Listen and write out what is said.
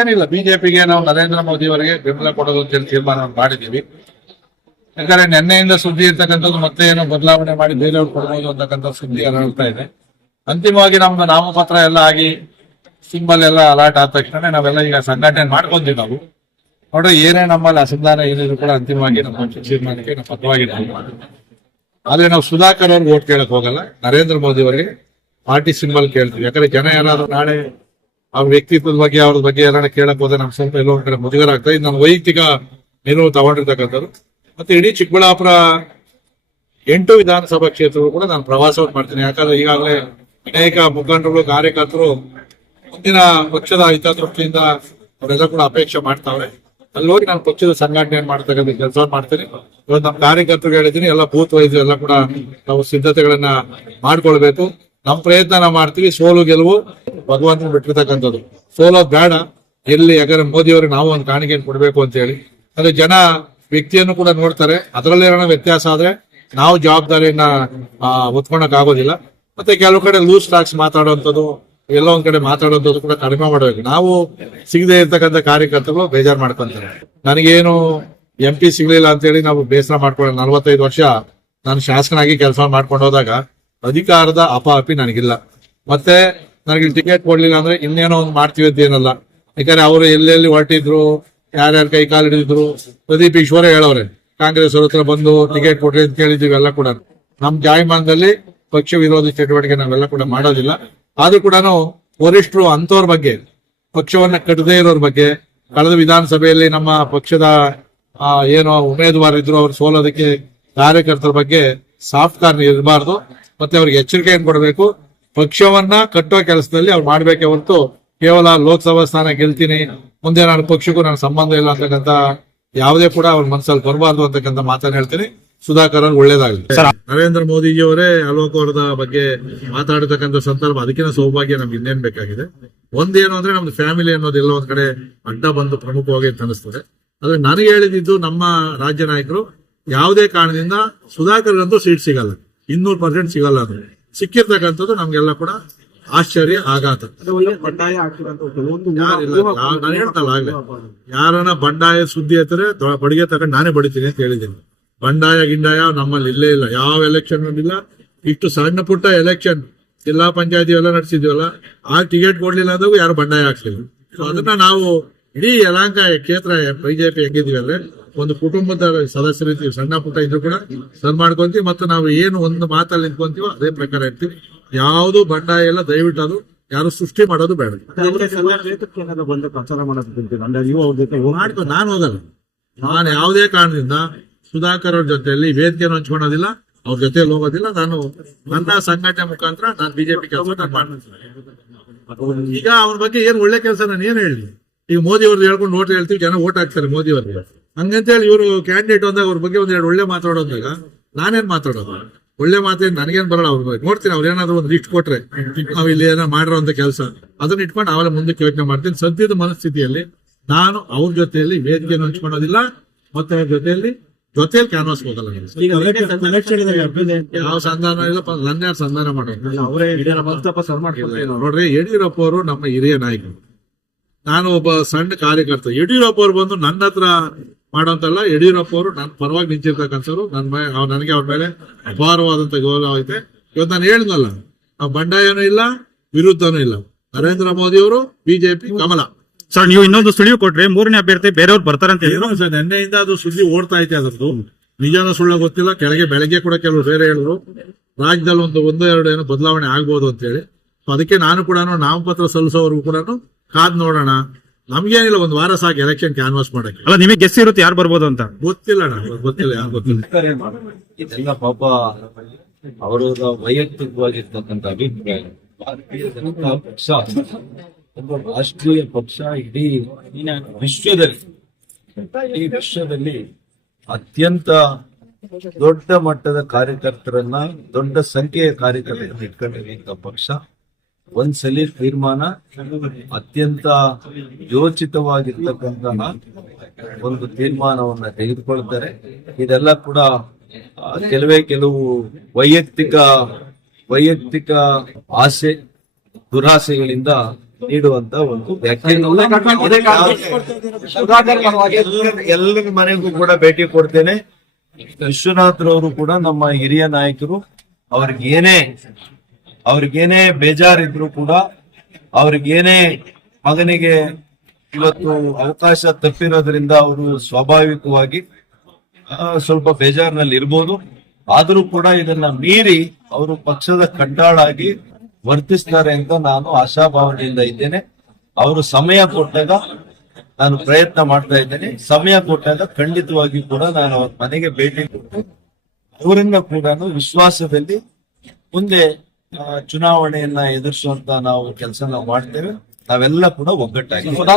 ಏನಿಲ್ಲ ಬಿಜೆಪಿಗೆ ನಾವು ನರೇಂದ್ರ ಮೋದಿ ಅವರಿಗೆ ಬೆಂಬಲ ಕೊಡೋದು ಅಂತ ಹೇಳಿ ತೀರ್ಮಾನ ಮಾಡಿದೀವಿ ಯಾಕಂದ್ರೆ ನಿನ್ನೆಯಿಂದ ಸುದ್ದಿ ಇರ್ತಕ್ಕಂಥದ್ದು ಮತ್ತೆ ಏನೋ ಬದಲಾವಣೆ ಮಾಡಿ ಬೇರೆಯವ್ರು ಕೊಡ್ಬೋದು ಅಂತಕ್ಕಂಥ ಸುದ್ದಿ ಹೇಳ್ತಾ ಇದೆ. ಅಂತಿಮವಾಗಿ ನಮ್ದು ನಾಮಪತ್ರ ಎಲ್ಲ ಆಗಿ ಸಿಂಬಲ್ ಎಲ್ಲ ಅಲರ್ಟ್ ಆದ ತಕ್ಷಣ ನಾವೆಲ್ಲ ಈಗ ಸಂಘಟನೆ ಮಾಡ್ಕೊಂತೀವಿ ನಾವು. ನೋಡ್ರಿ, ಏನೇ ನಮ್ಮಲ್ಲಿ ಅಸಂಧಾನ ಏನಿದ್ರು ಕೂಡ ಅಂತಿಮವಾಗಿ ನಮ್ಮ ತೀರ್ಮಾನಕ್ಕೆ ನಮ್ಮ ಆದ್ರೆ ನಾವು ಸುಧಾಕರ್ ಅವ್ರಿಗೆ ಓಟ್ ಕೇಳಕ್ ಹೋಗಲ್ಲ. ನರೇಂದ್ರ ಮೋದಿ ಅವರಿಗೆ ಪಾರ್ಟಿ ಸಿಂಬಲ್ ಕೇಳ್ತೀವಿ. ಯಾಕಂದ್ರೆ ಜನ ಏನಾದ್ರು ನಾಳೆ ಅವ್ರ ವ್ಯಕ್ತಿತ್ವದ ಬಗ್ಗೆ, ಅವ್ರ ಬಗ್ಗೆ ಎಲ್ಲ ಕೇಳಕ್ ಹೋದ್ರೆ ನಮ್ ಸ್ವಲ್ಪ ಎಲ್ಲೋ ಕಡೆ ಮುಜುಗರ ಆಗ್ತದೆ. ಇದು ನನ್ನ ವೈಯಕ್ತಿಕ ನಿಲುವು ತಗೊಂಡಿರ್ತಕ್ಕಂಥದ್ದು ಮತ್ತೆ ಇಡೀ ಚಿಕ್ಕಬಳ್ಳಾಪುರ ಎಂಟು ವಿಧಾನಸಭಾ ಕ್ಷೇತ್ರಗಳು ಕೂಡ ನಾನು ಪ್ರವಾಸ ಮಾಡ್ತೀನಿ. ಯಾಕಂದ್ರೆ ಈಗಾಗಲೇ ಅನೇಕ ಮುಖಂಡರು ಕಾರ್ಯಕರ್ತರು ಮುಂದಿನ ಪಕ್ಷದ ಹಿತದೃಷ್ಟಿಯಿಂದ ಅವರೆಲ್ಲ ಕೂಡ ಅಪೇಕ್ಷೆ ಮಾಡ್ತಾವ್ರೆ ಅಲ್ಲಿ ಹೋಗಿ ನಾನು ಪಕ್ಷದ ಸಂಘಟನೆ ಮಾಡ್ತಕ್ಕಂಥ ಕೆಲಸ ಮಾಡ್ತೀನಿ. ಇವತ್ತು ನಮ್ಮ ಕಾರ್ಯಕರ್ತರಿಗೆ ಹೇಳಿದ್ದೀನಿ, ಎಲ್ಲ ಬೂತ್ ವೈಸ್ ಎಲ್ಲ ಕೂಡ ನಾವು ಸಿದ್ಧತೆಗಳನ್ನ ಮಾಡ್ಕೊಳ್ಬೇಕು. ನಮ್ಮ ಪ್ರಯತ್ನ ನಾವು ಮಾಡ್ತೀವಿ, ಸೋಲು, ಗೆಲುವು ಭಗವಂತನ ಬಿಟ್ಟಿರ್ತಕ್ಕಂಥದ್ದು. ಸೋಲೋ ಬೇಡ ಎಲ್ಲಿ ಯಾಕಂದ್ರೆ ಮೋದಿ ಅವ್ರಿಗೆ ನಾವು ಒಂದು ಕಾಣಿಕೆ ಕೊಡಬೇಕು ಅಂತ ಹೇಳಿ. ಅಂದ್ರೆ ಜನ ವ್ಯಕ್ತಿಯನ್ನು ಕೂಡ ನೋಡ್ತಾರೆ, ಅದರಲ್ಲಿ ಏನೋ ವ್ಯತ್ಯಾಸ ಆದ್ರೆ ನಾವು ಜವಾಬ್ದಾರಿಯನ್ನ ಹೊತ್ಕೊಳಕ್ ಆಗೋದಿಲ್ಲ. ಮತ್ತೆ ಕೆಲವು ಕಡೆ ಲೂಸ್ ಟಾಕ್ಸ್ ಮಾತಾಡುವಂಥದ್ದು ಎಲ್ಲೋ ಒಂದ್ ಕಡೆ ಮಾತಾಡುವಂಥದ್ದು ಕೂಡ ಕಡಿಮೆ ಮಾಡಬೇಕು ನಾವು ಸಿಗದೆ ಇರ್ತಕ್ಕಂಥ ಕಾರ್ಯಕರ್ತರು ಬೇಜಾರು ಮಾಡ್ಕೊಂತಾರೆ. ನನಗೇನು ಎಂ ಪಿ ಸಿಗ್ಲಿಲ್ಲ ಅಂತೇಳಿ ನಾವು ಬೇಸರ ಮಾಡ್ಕೊಳ್ಳೋಣ ನಲ್ವತ್ತೈದು ವರ್ಷ ನಾನು ಶಾಸಕನಾಗಿ ಕೆಲಸ ಮಾಡ್ಕೊಂಡು ಹೋದಾಗ ಅಧಿಕಾರದ ಅಪಾಪಿ ನನಗಿಲ್ಲ. ಮತ್ತೆ ನನಗೆ ಟಿಕೆಟ್ ಕೊಡ್ಲಿಲ್ಲ ಅಂದ್ರೆ ಇನ್ನೇನೋ ಒಂದು ಮಾಡ್ತೀವಿ ಅಂತ ಏನಲ್ಲ. ಯಾಕಂದ್ರೆ ಅವರು ಎಲ್ಲೆಲ್ಲಿ ಹೊರಟಿದ್ರು, ಯಾರ್ಯಾರು ಕೈ ಕಾಲು ಹಿಡಿದಿದ್ರು ಪ್ರದೀಪ್ ಈಶ್ವರ ಹೇಳವ್ರೆ ಕಾಂಗ್ರೆಸ್ ಅವ್ರ ಹತ್ರ ಬಂದು ಟಿಕೆಟ್ ಕೊಡ್ರಿ ಅಂತ ಕೇಳಿದೀವಿ ಎಲ್ಲ ಕೂಡ. ನಮ್ ಜಾಯಮಾನದಲ್ಲಿ ಪಕ್ಷ ವಿರೋಧಿ ಚಟುವಟಿಕೆ ನಾವೆಲ್ಲ ಕೂಡ ಮಾಡೋದಿಲ್ಲ. ಆದ್ರೂ ಕೂಡ ವರಿಷ್ಠರು ಅಂತವ್ರ ಬಗ್ಗೆ, ಪಕ್ಷವನ್ನ ಕಟ್ಟದೇ ಇರೋರ್ ಬಗ್ಗೆ, ಕಳೆದ ವಿಧಾನಸಭೆಯಲ್ಲಿ ನಮ್ಮ ಪಕ್ಷದ ಏನು ಉಮೇದುವಾರ ಇದ್ರು ಅವ್ರು ಸೋಲೋದಕ್ಕೆ ಕಾರ್ಯಕರ್ತರ ಬಗ್ಗೆ ಸಾಫ್ಟ್ ಕಾರ್ನ್ ಇರಬಾರ್ದು ಮತ್ತೆ ಅವ್ರಿಗೆ ಎಚ್ಚರಿಕೆಯನ್ನು ಕೊಡಬೇಕು. ಪಕ್ಷವನ್ನ ಕಟ್ಟುವ ಕೆಲಸದಲ್ಲಿ ಅವ್ರು ಮಾಡ್ಬೇಕೆ ಹೊರತು ಕೇವಲ ಲೋಕಸಭಾ ಸ್ಥಾನ ಗೆಲ್ತೀನಿ ಮುಂದೆ ನಾನು ಪಕ್ಷಕ್ಕೂ ನನ್ನ ಸಂಬಂಧ ಇಲ್ಲ ಅಂತಕ್ಕಂಥ ಯಾವುದೇ ಕೂಡ ಅವ್ರ ಮನಸ್ಸಲ್ಲಿ ಬರಬಾರ್ದು ಅಂತಕ್ಕಂಥ ಮಾತನ್ನ ಹೇಳ್ತೀನಿ. ಸುಧಾಕರ್ ಅವ್ರಿಗೆ ಒಳ್ಳೇದಾಗಲಿ. ನರೇಂದ್ರ ಮೋದಿಜಿ ಅವರೇ ಅಲೋಕ್ ಅವರದ ಬಗ್ಗೆ ಮಾತಾಡತಕ್ಕಂಥ ಸಂದರ್ಭ ಅದಕ್ಕಿಂತ ಸೌಭಾಗ್ಯ ನಮ್ಗೆ ಇನ್ನೇನ್ ಬೇಕಾಗಿದೆ. ಒಂದೇನು ಅಂದ್ರೆ ನಮ್ದು ಫ್ಯಾಮಿಲಿ ಅನ್ನೋದು ಎಲ್ಲ ಒಂದ್ ಕಡೆ ಅಡ್ಡ ಬಂದು ಪ್ರಮುಖವಾಗಿ ಅಂತ ಅನಿಸ್ತದೆ. ಆದ್ರೆ ನನಗೆ ಹೇಳಿದ್ದು ನಮ್ಮ ರಾಜ್ಯ ನಾಯಕರು ಯಾವುದೇ ಕಾರಣದಿಂದ ಸುಧಾಕರ್ಗಂತೂ ಸೀಟ್ ಸಿಗಲ್ಲ. ಇನ್ನೂರು ಪರ್ಸೆಂಟ್ ಸಿಗಲ್ಲ ಅಂದ್ರೆ ಸಿಕ್ಕಿರ್ತಕ್ಕಂಥದ್ದು ನಮ್ಗೆಲ್ಲ ಕೂಡ ಆಶ್ಚರ್ಯ ಆಘಾತ. ನಾನು ಹೇಳ್ತಲ್ಲ ಆಗ್ಲೇ ಯಾರನ್ನ ಬಂಡಾಯ ಸುದ್ದಿ ಎತ್ತರೆ ಬಡಿಗೆ ತಗೊಂಡು ನಾನೇ ಬಡಿತೀನಿ ಅಂತ ಹೇಳಿದ್ದೀನಿ. ಬಂಡಾಯ ಗಿಂಡಾಯ ನಮ್ಮಲ್ಲಿ ಇಲ್ಲೇ ಇಲ್ಲ. ಯಾವ ಎಲೆಕ್ಷನ್ ಇಲ್ಲ. ಇಷ್ಟು ಸಣ್ಣ ಪುಟ್ಟ ಎಲೆಕ್ಷನ್ ಜಿಲ್ಲಾ ಪಂಚಾಯತಿ ಎಲ್ಲ ನಡೆಸಿದ್ವಲ್ಲ. ಆ ಟಿಕೆಟ್ ಕೊಡ್ಲಿಲ್ಲ ಅಂದಾಗ ಯಾರು ಬಂಡಾಯ ಹಾಕ್ಲಿಲ್ಲ So ಅದನ್ನ ನಾವು ಇಡೀ ಯಲಾಂಕ ಕ್ಷೇತ್ರ ಬಿಜೆಪಿ ಹೆಂಗಿದೀವಿ ಅಂದ್ರೆ ಒಂದು ಕುಟುಂಬದ ಸದಸ್ಯರಿದ್ದೀವಿ ಸಣ್ಣ ಪುಟ್ಟ ಇದ್ರು ಕೂಡ ಸರ್ ಮಾಡ್ಕೊಂತೀವಿ ಮತ್ತು ನಾವು ಏನು ಒಂದು ಮಾತಲ್ಲಿ ನಿಂತ್ಕೊಂತೀವೋ ಅದೇ ಪ್ರಕಾರ ಇರ್ತೀವಿ. ಯಾವುದು ಬಂಡಾಯ ಎಲ್ಲ ದಯವಿಟ್ಟು ಅದು ಯಾರು ಸೃಷ್ಟಿ ಮಾಡೋದು ಬೇಡ. ನಾನು ಹೋಗಲ್ಲ. ನಾನು ಯಾವುದೇ ಕಾರಣದಿಂದ ಸುಧಾಕರ್ ಅವ್ರ ಜೊತೆಯಲ್ಲಿ ವೇದಿಕೆಯನ್ನು ಹಂಚ್ಕೊಳೋದಿಲ್ಲ ಅವ್ರ ಜೊತೆಯಲ್ಲಿ ಹೋಗೋದಿಲ್ಲ. ನಾನು ನನ್ನ ಸಂಘಟನೆ ಮುಖಾಂತರ ನಾನು ಬಿಜೆಪಿ ಕೆಲಸ ಈಗ ಅವ್ರ ಬಗ್ಗೆ ಏನ್ ಒಳ್ಳೆ ಕೆಲಸ ನಾನು ಏನ್ ಹೇಳಿ ಈಗ ಮೋದಿ ಅವ್ರದ್ದು ಹೇಳ್ಕೊಂಡು ಓಟ್ ಹೇಳ್ತೀವಿ ಜನ ಓಟ್ ಹಾಕ್ತಾರೆ ಮೋದಿ ಅವ್ರಿಗೆ ಹಂಗಂತೇಳಿ ಇವರು ಕ್ಯಾಂಡಿಡೇಟ್ ಅಂದಾಗ ಅವ್ರ ಬಗ್ಗೆ ಒಂದ್ ಎರಡು ಒಳ್ಳೆ ಮಾತಾಡೋದಾಗ ನಾನೇನ್ ಮಾತಾಡೋದು? ಒಳ್ಳೆ ಮಾತೇನ್ ನನಗೇನ್ ಬರೋಲ್ಲ ಅವ್ರ ಬಗ್ಗೆ ನೋಡ್ತೀನಿ ಅವ್ರು ಏನಾದ್ರು ಒಂದು ಲಿಸ್ಟ್ ಕೊಟ್ರೆ ನಾವ್ ಇಲ್ಲಿ ಏನೋ ಮಾಡಿರೋಂತ ಕೆಲಸ. ಅದನ್ನ ಇಟ್ಕೊಂಡು ಆಮೇಲೆ ಮುಂದಕ್ಕೆ ಯೋಚನೆ ಮಾಡ್ತೀನಿ. ಸದ್ಯದ ಮನಸ್ಥಿತಿಯಲ್ಲಿ ನಾನು ಅವ್ರ ಜೊತೆಯಲ್ಲಿ ವೇದಿಕೆಯನ್ನು ಹಂಚ್ಕೊಳೋದಿಲ್ಲ ಮತ್ತೆ ಅವ್ರ ಜೊತೆಯಲ್ಲಿ ಜೊತೆಯಲ್ಲಿ ಕ್ಯಾನ್ವಾಸ್ ಹೋಗಲ್ಲ ಅಂತ. ಯಾವ ಸಂಧಾನ ಇಲ್ಲಪ್ಪ ನನ್ನ ಯಾರು ಸಂಧಾನ ಮಾಡೋದು? ನೋಡ್ರಿ ಯಡಿಯೂರಪ್ಪ ಅವರು ನಮ್ಮ ಹಿರಿಯ ನಾಯಕರು. ನಾನು ಒಬ್ಬ ಸಣ್ಣ ಕಾರ್ಯಕರ್ತ. ಯಡಿಯೂರಪ್ಪ ಅವರು ಬಂದು ನನ್ನ ಹತ್ರ ಮಾಡೋಂತಲ್ಲ ಯಡಿಯೂರಪ್ಪ ಅವರು ನನ್ನ ಪರವಾಗಿ ನಿಂತಿರ್ತಕ್ಕಂಥವ್ರು. ನನ್ನ ನನಗೆ ಅವ್ರ ಮೇಲೆ ಅಪಾರವಾದಂತ ಗೌರವ ಐತೆ. ಇವತ್ತು ನಾನು ಹೇಳಿದ್ನಲ್ಲ ಆ ಬಂಡಾಯನೂ ಇಲ್ಲ ವಿರುದ್ಧನೂ ಇಲ್ಲ. ನರೇಂದ್ರ ಮೋದಿ ಅವರು ಬಿಜೆಪಿ ಕಮಲ. ಸರ್ ನೀವು ಇನ್ನೊಂದು ಸುಳಿವು ಕೊಟ್ರೆ ಮೂರನೇ ಅಭ್ಯರ್ಥಿ ಬೇರೆಯವ್ರು ಬರ್ತಾರೆ ಅಂತ ಏನೋ ಸರ್ ನಿನ್ನೆಯಿಂದ ಅದು ಸುದ್ದಿ ಓಡ್ತಾ ಐತೆ ಅದರದ್ದು. ನಿಜಾನ ಸುಳ್ಳ ಗೊತ್ತಿಲ್ಲ ಕೆಳಗೆ ಬೆಳಗ್ಗೆ ಕೂಡ ಕೆಲವರು ಬೇರೆ ಹೇಳಿದ್ರು. ರಾಜ್ಯದಲ್ಲಿ ಒಂದು ಒಂದು ಎರಡು ಏನೋ ಬದಲಾವಣೆ ಆಗ್ಬೋದು ಅಂತ ಹೇಳಿ. ಸೊ ಅದಕ್ಕೆ ನಾನು ಕೂಡ ನಾಮಪತ್ರ ಸಲ್ಲಿಸೋವರೆಗೂ ಕೂಡ ಕಾದ್ ನೋಡೋಣ. ನಮ್ಗೇನಿಲ್ಲ ಒಂದ್ ವಾರ ಸಾಕು ಎಲೆಕ್ಷನ್ ಕ್ಯಾನ್ವಾಸ್ ಮಾಡಕ್ಕೆ. ಅಲ್ಲ ನಿಮಗೆ ಗೆಸ್ ಇರುತ್ತೆ ಯಾರು ಬರ್ಬೋದು ಅಂತ. ಗೊತ್ತಿಲ್ಲ ಅಣ್ಣ, ಗೊತ್ತಿಲ್ಲ ಯಾರು ಗೊತ್ತಿಲ್ಲ ಇದೆಲ್ಲ ಪಾಪ ಅವರ ವೈಯಕ್ತಿಕವಾಗಿರ್ತಕ್ಕಂಥ ಅಭಿಪ್ರಾಯ. ಭಾರತೀಯ ಜನತಾ ಪಕ್ಷ ಒಬ್ಬ ರಾಷ್ಟ್ರೀಯ ಪಕ್ಷ ಇಡೀ ವಿಶ್ವದಲ್ಲಿ ಈ ವಿಶ್ವದಲ್ಲಿ ಅತ್ಯಂತ ದೊಡ್ಡ ಮಟ್ಟದ ಕಾರ್ಯಕರ್ತರನ್ನ ದೊಡ್ಡ ಸಂಖ್ಯೆಯ ಕಾರ್ಯಕರ್ತರನ್ನ ಇಟ್ಕೊಂಡಿರುವಂತ ಪಕ್ಷ. ಒಂದ್ಸಲಿ ತೀರ್ಮಾನ ಅತ್ಯಂತ ಯೋಚಿತವಾಗಿರ್ತಕ್ಕಂತಹ ಒಂದು ತೀರ್ಮಾನವನ್ನ ತೆಗೆದುಕೊಳ್ತಾರೆ. ಇದೆಲ್ಲ ಕೂಡ ಕೆಲವೇ ಕೆಲವು ವೈಯಕ್ತಿಕ ವೈಯಕ್ತಿಕ ಆಸೆ, ದುರಾಸೆಗಳಿಂದ ನೀಡುವಂತ ಒಂದು ಎಲ್ಲರ- ಮನೆಗೂ ಕೂಡ ಭೇಟಿ ಕೊಡ್ತೇನೆ. ವಿಶ್ವನಾಥ್ರವರು ಕೂಡ ನಮ್ಮ ಹಿರಿಯ ನಾಯಕರು ಅವ್ರಿಗೇನೇ ಅವ್ರಿಗೇನೇ ಬೇಜಾರಿದ್ರು ಕೂಡ ಅವ್ರಿಗೇನೇ ಮಗನಿಗೆ ಇವತ್ತು ಅವಕಾಶ ತಪ್ಪಿರೋದ್ರಿಂದ ಅವರು ಸ್ವಾಭಾವಿಕವಾಗಿ ಸ್ವಲ್ಪ ಬೇಜಾರಿನಲ್ಲಿ ಇರ್ಬೋದು. ಆದರೂ ಕೂಡ ಇದನ್ನ ಮೀರಿ ಅವರು ಪಕ್ಷದ ಕಡ್ಡಾಳಾಗಿ ವರ್ತಿಸ್ತಾರೆ ಅಂತ ನಾನು ಆಶಾಭಾವನೆಯಿಂದ ಇದ್ದೇನೆ. ಅವರು ಸಮಯ ಕೊಟ್ಟಾಗ ನಾನು ಪ್ರಯತ್ನ ಮಾಡ್ತಾ ಇದ್ದೇನೆ. ಸಮಯ ಕೊಟ್ಟಾಗ ಖಂಡಿತವಾಗಿ ಕೂಡ ನಾನು ಅವ್ರ ಮನೆಗೆ ಭೇಟಿ ಕೊಟ್ಟು ಅವರಿಂದ ಕೂಡ ವಿಶ್ವಾಸದಲ್ಲಿ ಮುಂದೆ ಚುನಾವಣೆಯನ್ನ ಎದುರಿಸುವಂತ ನಾವು ಕೆಲಸ ನಾವು ಮಾಡ್ತೇವೆ. ನಾವೆಲ್ಲ ಕೂಡ ಒಗ್ಗಟ್ಟಾಗಿ